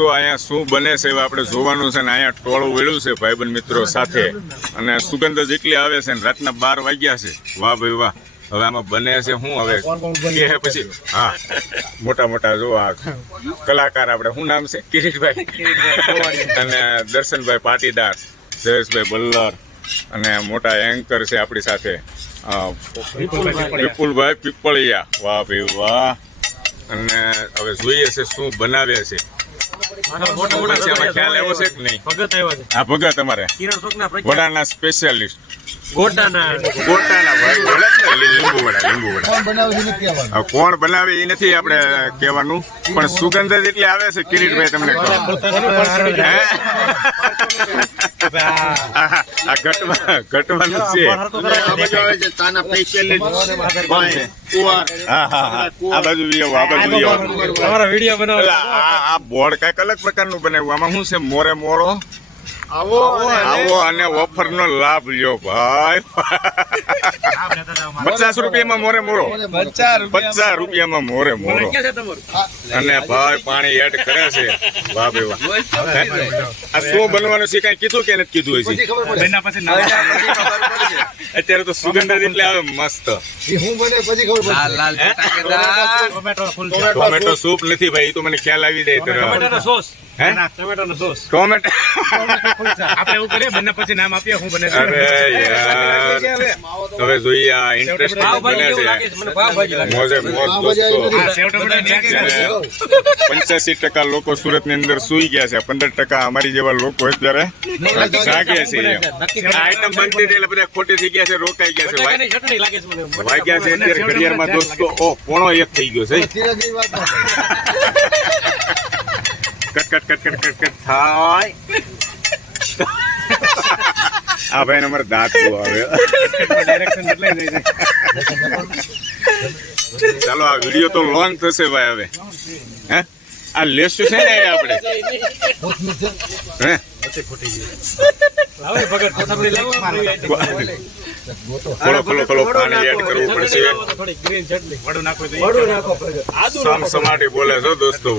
દોસ્તો અહીંયા શું બને છે હવે આપણે જોવાનું છે ને અહીંયા ટોળું વળ્યું છે ભાઈબંધ મિત્રો સાથે અને સુગંધ જેટલી આવે છે ને રાતના 12 વાગ્યા છે વાહ ભાઈ વાહ હવે આમાં બને છે શું હવે કે પછી હા મોટા મોટા જો આ કલાકાર આપણે શું નામ છે કિરીટભાઈ અને દર્શનભાઈ પાટીદાર જયેશભાઈ બલ્લર અને મોટા એન્કર છે આપણી સાથે વિપુલભાઈ પીપળિયા વાહ ભાઈ વાહ અને હવે જોઈએ છે શું બનાવે છે ખ્યાલ આવ્યો છે કે નહીં હા ભગત અમારે વડાના સ્પેશિયાલિસ્ટ ગોટાના ભાઈ લીંબુ વડા કોણ બનાવે એ નથી આપણે કહેવાનું પણ સુગંધ જેટલી આવે છે કિરીટભાઈ તમને આ ઘટવાનું છે આ બાજુ આ બોર્ડ કઈક અલગ પ્રકારનું બનાવ્યું આમાં શું છે મોરે મોરો આવો અને ઓફર નો લાભ લ્યો ભાઈ 50 રૂપિયામાં મોરે મોરો 50 રૂપિયામાં મોરે મોરો અને ભાઈ પાણી એડ કરે છે વાહ ભાઈ વાહ આ શું બનવાનું છે કઈ કીધું કે નથી કીધું હશે અત્યારે તો સુગંધ એટલે આવે મસ્ત ટોમેટો સૂપ નથી ભાઈ તો મને ખ્યાલ આવી જાય ટોમેટો હવે જોઈએ આ ઇન્ટરેસ્ટિંગ બને છે મોજે મોજ દોસ્તો 85% લોકો સુરત ની અંદર સુઈ ગયા છે 15% અમારી જેવા લોકો અત્યારે જાગે છે આઈટમ બનતી એટલે બધા ખોટી થઈ ગયા છે રોકાઈ ગયા છે વાગ્યા છે અત્યારે ઘડિયાળમાં દોસ્તો 1:45 થઈ ગયો છે કટ થાય આ ભાઈ અમારે દાંત આવે ચાલો આ વિડીયો તો લોંગ થશે ભાઈ હવે હે આ લેશું છે ને આપણે ખોલો પાણી એડ કરવું પડશે સામ સમાટી બોલે છો દોસ્તો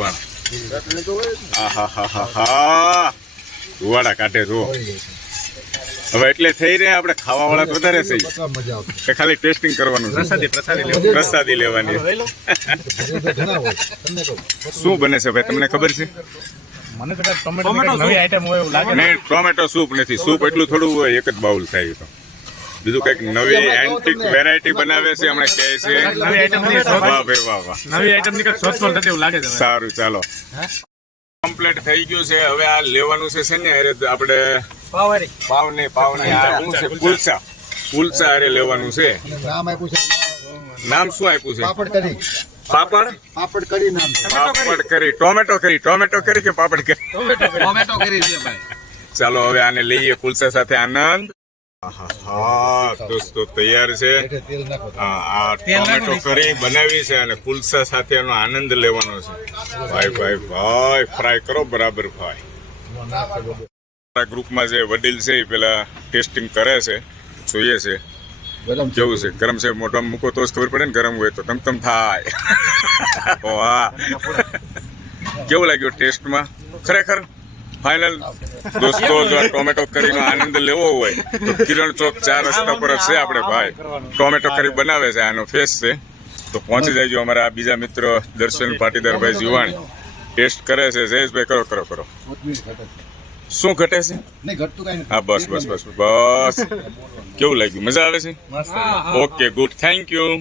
રૂવાડા કાઢે રો હવે એટલે થઈ રહ્યા આપણે ખાવા વાળા વધારે છે કે ખાલી ટેસ્ટિંગ કરવાનું પ્રસાદી લેવાની શું બને છે ભાઈ તમને ખબર છે ટોમેટો સૂપ નથી સૂપ એટલું થોડું હોય એક જ બાઉલ થાય તો બીજું કઈક નવી એન્ટિક વેરાયટી બનાવે છે હમણાં કહે છે વાહ ભાઈ વાહ વાહ સારું ચાલો કમ્પ્લીટ થઈ ગયું છે હવે આ લેવાનું છે ને આપણે પાવને આ શું છે પુલસા અરે લેવાનું છે નામ શું આપ્યું છે પાપડ કરી ટોમેટો કરી કે પાપડ કરી ચાલો હવે આને લઈએ કુલસા સાથે આનંદ દોસ્તો તૈયાર છે આ ટોમેટો કરી બનાવી છે અને કુલસા સાથે એનો આનંદ લેવાનો છે ભાઈ ફ્રાય કરો બરાબર ભાઈ ગ્રુપમાં જે વડીલ છે એ પેલા ટેસ્ટિંગ કરે છે જોઈએ છે કેવું છે ગરમ છે મોઢામાં મૂકો તો જ ખબર પડે ને ગરમ હોય તો તમ થાય વાહ કેવું લાગ્યું ટેસ્ટમાં ખરેખર ફાઇનલ દોસ્તો જો ટોમેટો કરીનો આનંદ લેવો હોય તો કિરણ ચોક 4 રસ્તા પર છે આપણે ભાઈ ટોમેટો કરી બનાવે છે આનો ફેસ છે તો પહોંચી જાય અમારા આ બીજા મિત્ર દર્શન પાટીદારભાઈ જીવાણી ટેસ્ટ કરે છે જયેશભાઈ કરો શું ઘટે છે હા બસ કેવું લાગ્યું મજા આવે છે ઓકે ગુડ થેન્ક યુ